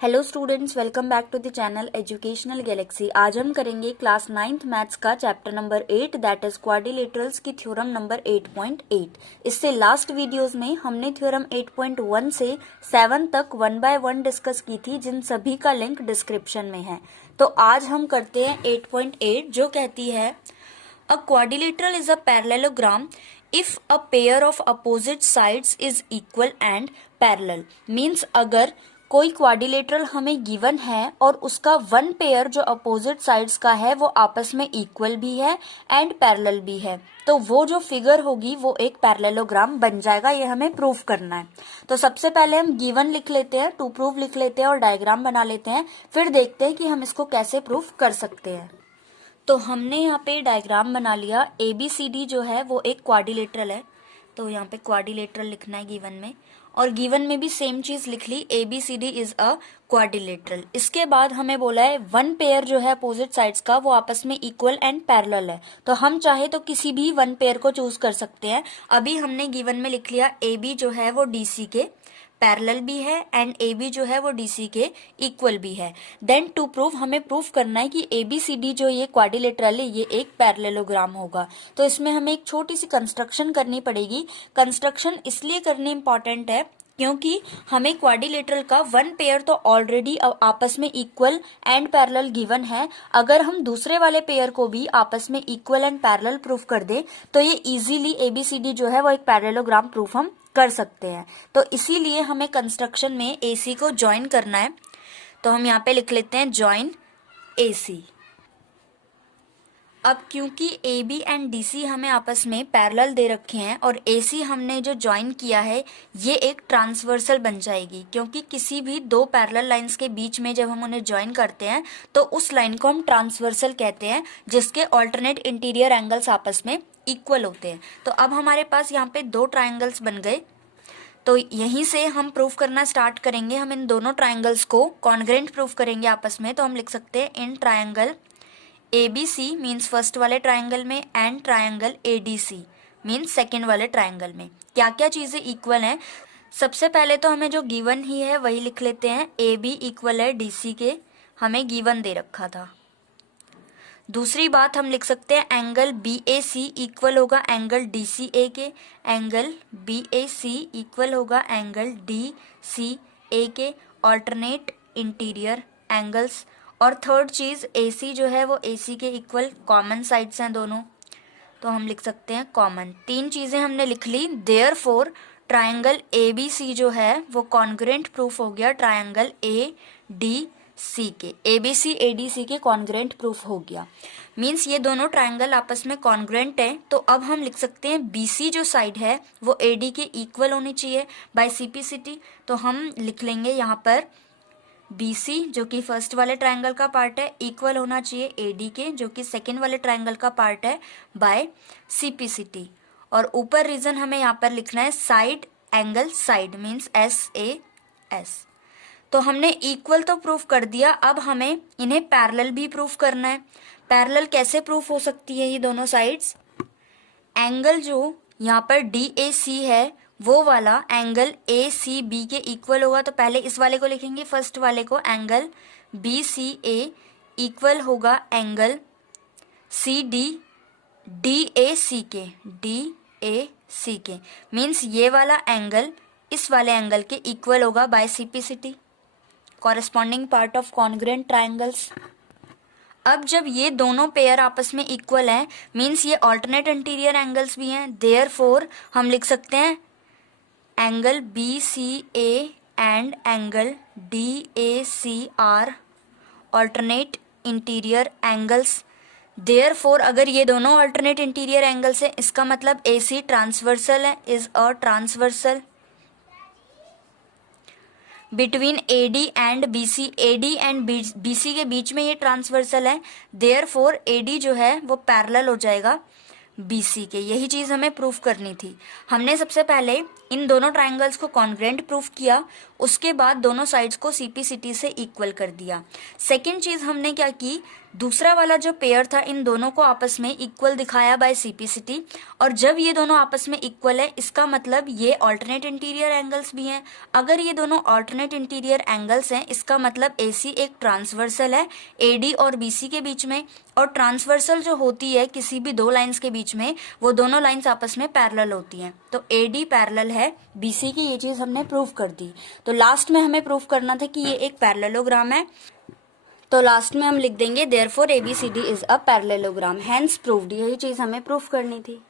Hello students, welcome back to the channel educational galaxy. आज हम करेंगे क्लास 9th मैथ्स का chapter number 8 that is quadrilaterals की theorem number 8.8। इससे last videos में हमने थ्योरम 8.1 से 7 तक 1 बाय 1 डिस्कस की थी, जिन सभी का लिंक डिस्क्रिप्शन में है। तो आज हम करते हैं 8.8 जो कहती है अ quadrilateral is a parallelogram if a pair of opposite sides is equal and parallel. Means अगर कोई क्वाड्रिलेटरल हमें गिवन है और उसका वन पेयर जो अपोजिट साइड्स का है वो आपस में इक्वल भी है एंड पैरेलल भी है, तो वो जो फिगर होगी वो एक पैरेललोग्राम बन जाएगा। ये हमें प्रूफ करना है। तो सबसे पहले हम गिवन लिख लेते हैं, टू प्रूफ लिख लेते हैं और डायग्राम बना लेते हैं, फिर देखते हैं कि हम इसको कैसे प्रूफ कर सकते हैं। तो हमने यहाँ पे डायग्राम बना लिया। ABCD जो है वो एक क्वाड्रिलेटरल है, तो यहाँ पे क्वाड्रिलेटरल लिखना है गिवन में, और गिवन में भी सेम चीज लिख ली, ABCD इज अ क्वाड्रिलेटरल। इसके बाद हमें बोला है वन पेयर जो है अपोजिट साइड्स का वो आपस में इक्वल एंड पैरेलल है, तो हम चाहे तो किसी भी वन पेयर को चूज कर सकते हैं। अभी हमने गिवन में लिख लिया AB जो है वो DC के पैरेलल भी है एंड AB जो है वो DC के इक्वल भी है। देन टू प्रूव हमें प्रूफ करना है कि ABCD जो ये क्वाड्रिलेटरल है ये एक पैरेललोग्राम होगा। तो इसमें हमें एक छोटी सी कंस्ट्रक्शन करनी पड़ेगी। कंस्ट्रक्शन इसलिए करनी इंपॉर्टेंट है क्योंकि हमें क्वाड्रिलेटरल का वन पेयर तो ऑलरेडी आपस में इक्वल एंड पैरेलल गिवन है। अगर हम दूसरे वाले पेयर को भी आपस में इक्वल एंड पैरेलल प्रूफ कर दें तो ये इजीली ABCD जो है वो एक पैरेललोग्राम प्रूफ हम कर सकते हैं। तो इसीलिए हमें कंस्ट्रक्शन में AC को ज्वाइन करना है। तो हम यहाँ पे लिख लेते हैं ज्वाइन AC। अब क्योंकि AB एंड DC हमें आपस में पैरेलल दे रखे हैं और AC हमने जो ज्वाइन किया है ये एक ट्रांसवर्सल बन जाएगी, क्योंकि किसी भी दो पैरेलल लाइंस के बीच में जब हम उन्हें ज्वाइन करते हैं तो उस लाइन को हम ट्रांसवर्सल कहते हैं, जिसके ऑल्टरनेट इंटीरियर एंगल्स आपस में इक्वल होते हैं। तो अब हमारे पास यहाँ पे दो ट्राइंगल्स बन गए, तो यहीं से हम प्रूफ करना स्टार्ट करेंगे। हम इन दोनों ट्राइंगल्स को कॉन्ग्रेंट प्रूफ करेंगे आपस में। तो हम लिख सकते हैं in triangle ABC means first वाले ट्राइंगल में and triangle ADC means second वाले ट्राइंगल में क्या क्या चीजें इक्वल हैं। सबसे पहले तो हमें जो गिवन ही है वही लिख लेते हैं। AB इक्वल है DC के, हमें गिवन दे रखा था। दूसरी बात हम लिख सकते हैं एंगल BAC इक्वल होगा एंगल DCA के, एंगल BAC इक्वल होगा एंगल DCA के ऑल्टरनेट इंटीरियर एंगल्स। और थर्ड चीज AC जो है वो AC के इक्वल कॉमन साइड्स हैं दोनों, तो हम लिख सकते हैं कॉमन। तीन चीजें हमने लिख ली। देयरफॉर ट्राइंगल ABC जो है वो कॉन्ग्रेंट प्रूफ हो गया ट्राइंगल ADC के, ABC ADC के कॉन्ग्रेंट प्रूफ हो गया। मीन्स ये दोनों ट्राइंगल आपस में कॉन्ग्रेंट है। तो अब हम लिख सकते हैं BC जो साइड है वो AD के इक्वल होनी चाहिए बाय CPCT। तो हम लिख लेंगे यहाँ पर BC जो कि फर्स्ट वाले ट्राइंगल का पार्ट है इक्वल होना चाहिए AD के जो कि सेकेंड वाले ट्राइंगल का पार्ट है बाय CPCT। और ऊपर रीजन हमें यहाँ पर लिखना है side angle side means SAS। तो हमने इक्वल तो प्रूफ कर दिया, अब हमें इन्हें पैरेलल भी प्रूफ करना है। पैरेलल कैसे प्रूफ हो सकती है ये दोनों साइड्स? एंगल जो यहाँ पर DAC है वो वाला एंगल ACB के इक्वल होगा। तो पहले इस वाले को लिखेंगे, फर्स्ट वाले को, एंगल BCA इक्वल होगा एंगल CD DAC के मीन्स ये वाला एंगल इस वाले एंगल के इक्वल होगा by CPCT, corresponding part of congruent triangles. अब जब ये दोनों पेयर आपस में इक्वल हैं मीन्स ये ऑल्टरनेट इंटीरियर एंगल्स भी हैं। देयरफॉर हम लिख सकते हैं angle BCA and angle DAC are alternate interior angles. Therefore अगर ये दोनों ऑल्टरनेट इंटीरियर एंगल्स हैं इसका मतलब AC ट्रांसवर्सल है, is a transversal between AD and BC। AD and BC के बीच में ये ट्रांसवर्सल है। देयरफॉर AD जो है वो पैरेलल हो जाएगा BC के। यही चीज हमें प्रूफ करनी थी। हमने सबसे पहले इन दोनों ट्राइंगल्स को कॉन्ग्रेंट प्रूफ किया, उसके बाद दोनों साइड्स को CPCT से इक्वल कर दिया। सेकेंड चीज हमने क्या की, दूसरा वाला जो पेयर था इन दोनों को आपस में इक्वल दिखाया बाय सीपीसिटी, और जब ये दोनों आपस में इक्वल है इसका मतलब ये ऑल्टरनेट इंटीरियर एंगल्स भी हैं। अगर ये दोनों ऑल्टरनेट इंटीरियर एंगल्स हैं इसका मतलब एसी एक ट्रांसवर्सल है एडी और बीसी के बीच में, और ट्रांसवर्सल जो होती है किसी भी दो लाइंस के बीच में वो दोनों लाइंस आपस में पैरेलल होती हैं। तो एडी पैरेलल है बीसी की, ये चीज हमने प्रूव कर दी। तो लास्ट में हमें प्रूव करना था कि ये एक पैरेललोग्राम है, तो लास्ट में हम लिख देंगे therefore ABCD is a parallelogram, hence proved. यही चीज हमें प्रूफ करनी थी।